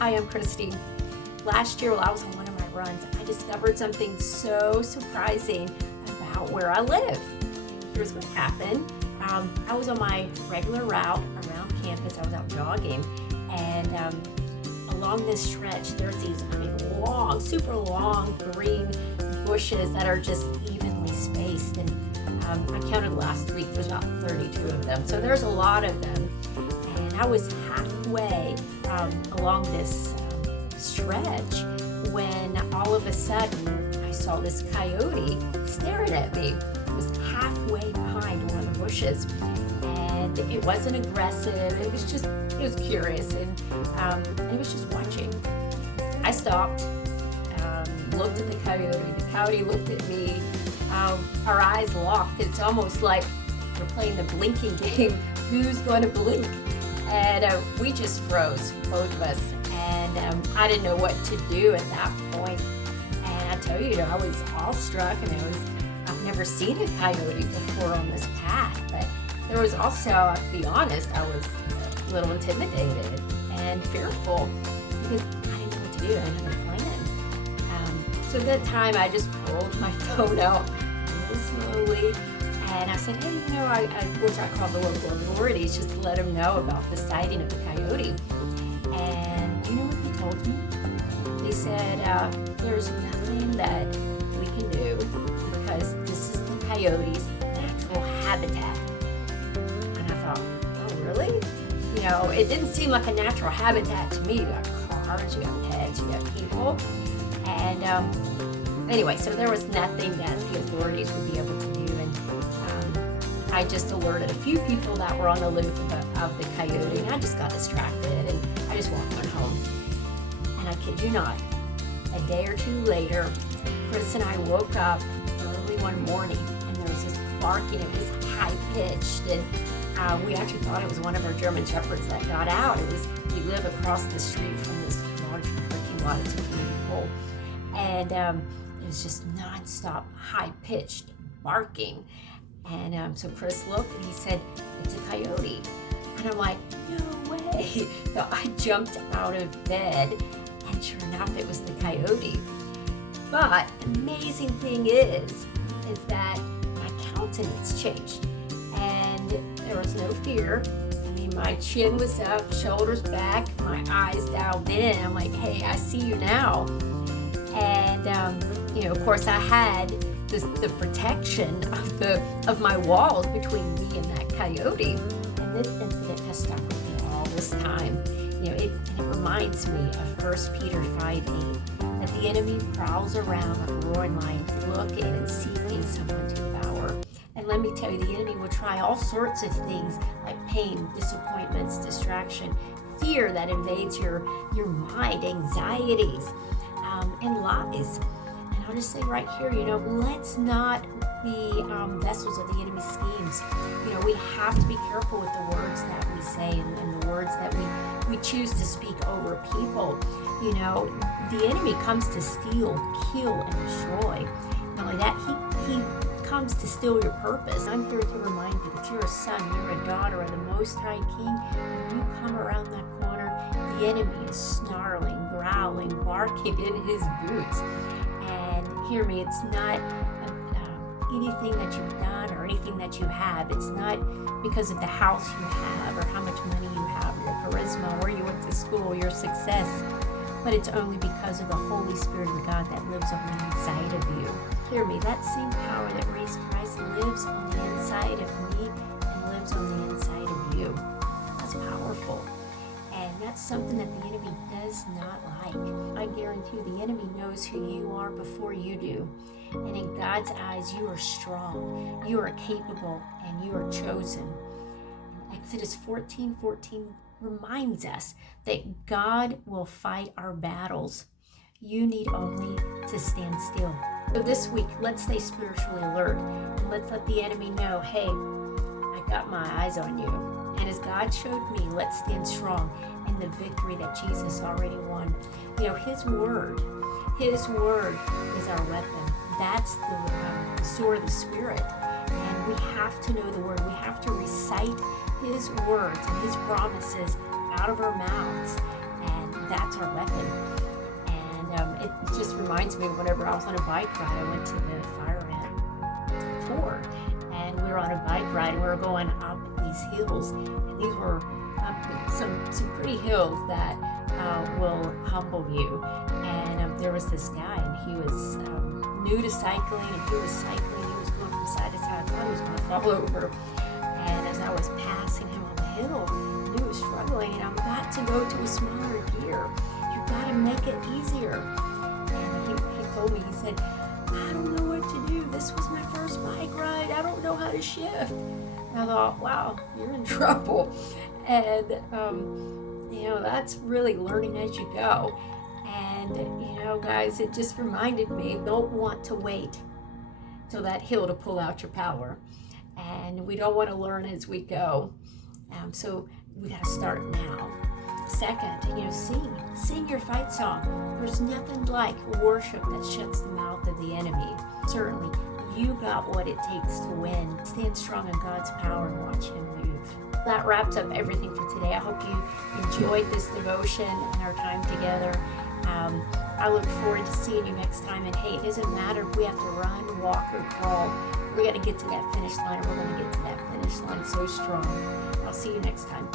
Hi, I'm Christy. Last year while I was on one of my runs, I discovered something so surprising about where I live. Here's what happened. I was on my regular route around campus. I was out jogging, and along this stretch, there's these long, super long green bushes that are just evenly spaced. And I counted last week, there's about 32 of them. So there's a lot of them. And I was halfway along this stretch when all of a sudden I saw this coyote staring at me. It was halfway behind one of the bushes, and it wasn't aggressive. It was curious, and it was just watching. I stopped, looked at the coyote. The coyote looked at me. Our eyes locked. It's almost like we're playing the blinking game. Who's going to blink? And we just froze, both of us. And I didn't know what to do at that point. And I tell you, I was awestruck. I've never seen a coyote before on this path. But there was also, to be honest, I was a little intimidated and fearful because I didn't know what to do. I didn't have a plan. So at that time, I just pulled my phone out real slowly. And I said, hey, which I called the local authorities just to let them know about the sighting of the coyote. And you know what they told me? They said, there's nothing that we can do because this is the coyote's natural habitat. And I thought, oh, really? It didn't seem like a natural habitat to me. You got cars, you got pets, you got people. And anyway, so there was nothing that the authorities would be able to do. And I just alerted a few people that were on the loop of the coyote, and I just got distracted, and I just walked on home. And I kid you not, a day or two later, Chris and I woke up early one morning, and there was this barking. It was high-pitched, and we actually thought it was one of our German Shepherds that got out. We live across the street from this large parking lot. It's a community pool. And it was just nonstop, high-pitched barking. And so Chris looked and he said, it's a coyote. And I'm like, no way. So I jumped out of bed, and sure enough, it was the coyote. But the amazing thing is that my countenance changed, and there was no fear. My chin was up, shoulders back, my eyes dialed in. I'm like, hey, I see you now. And of course, I had the protection of my walls between me and that coyote. And this incident has stuck with me all this time. It reminds me of 1 Peter 5:8, that the enemy prowls around like a roaring lion, looking and seeking someone to devour. And let me tell you, the enemy will try all sorts of things like pain, disappointments, distraction, fear that invades your mind, anxieties, and lies. And I'll just say right here, let's not be vessels of the enemy's schemes. We have to be careful with the words that we say and the words that we choose to speak over people. The enemy comes to steal, kill, and destroy. Not only that, he comes to steal your purpose. I'm here to remind you that you're a son, you're a daughter of the Most High King. When you come around that corner, the enemy is snarling, growling, barking in his boots. And hear me, it's not anything that you've done or anything that you have. It's not because of the house you have or how much money you have, your charisma, where you went to school, your success. But it's only because of the Holy Spirit of God that lives on the inside of you. Hear me, that same power that raised Christ lives on the inside of me and lives on the inside of you. That's powerful. And that's something that the enemy does not like. I guarantee you the enemy knows who you are before you do. And in God's eyes, you are strong, you are capable, and you are chosen. And Exodus 14:14 reminds us that God will fight our battles. You need only to stand still. So this week, let's stay spiritually alert, and let's let the enemy know, hey, I got my eyes on you. And as God showed me, let's stand strong in the victory that Jesus already won. His word is our weapon. That's the sword of the Spirit. And we have to know the word. We have to recite his words and his promises out of our mouths. And that's That's our weapon. And it just reminds me of whenever I was on a bike ride, I went to the fire ant tour, and we were on a bike ride, and we were going up these hills, and these were some pretty hills that will humble you. And there was this guy, and he was new to cycling, and he was cycling. He was going from side to side. I thought he was going to fall over. And as I was passing him on the hill, and he was struggling, and I've got to go to a smaller gear. You've got to make it easier. And he told me, he said, I don't know what to do. This was my first bike ride. I don't know how to shift. And I thought, wow, you're in trouble. And, that's really learning as you go. And, guys, it just reminded me, don't want to wait till that hill to pull out your power. And we don't want to learn as we go. So we got to start now. Second, sing your fight song. There's nothing like worship that shuts the mouth of the enemy. Certainly, you got what it takes to win. Stand strong in God's power and watch him move. That wraps up everything for today. I hope you enjoyed this devotion and our time together. I look forward to seeing you next time. And hey, it doesn't matter if we have to run, walk, or crawl. We're going to get to that finish line, and we're going to get to that finish line so strong. I'll see you next time.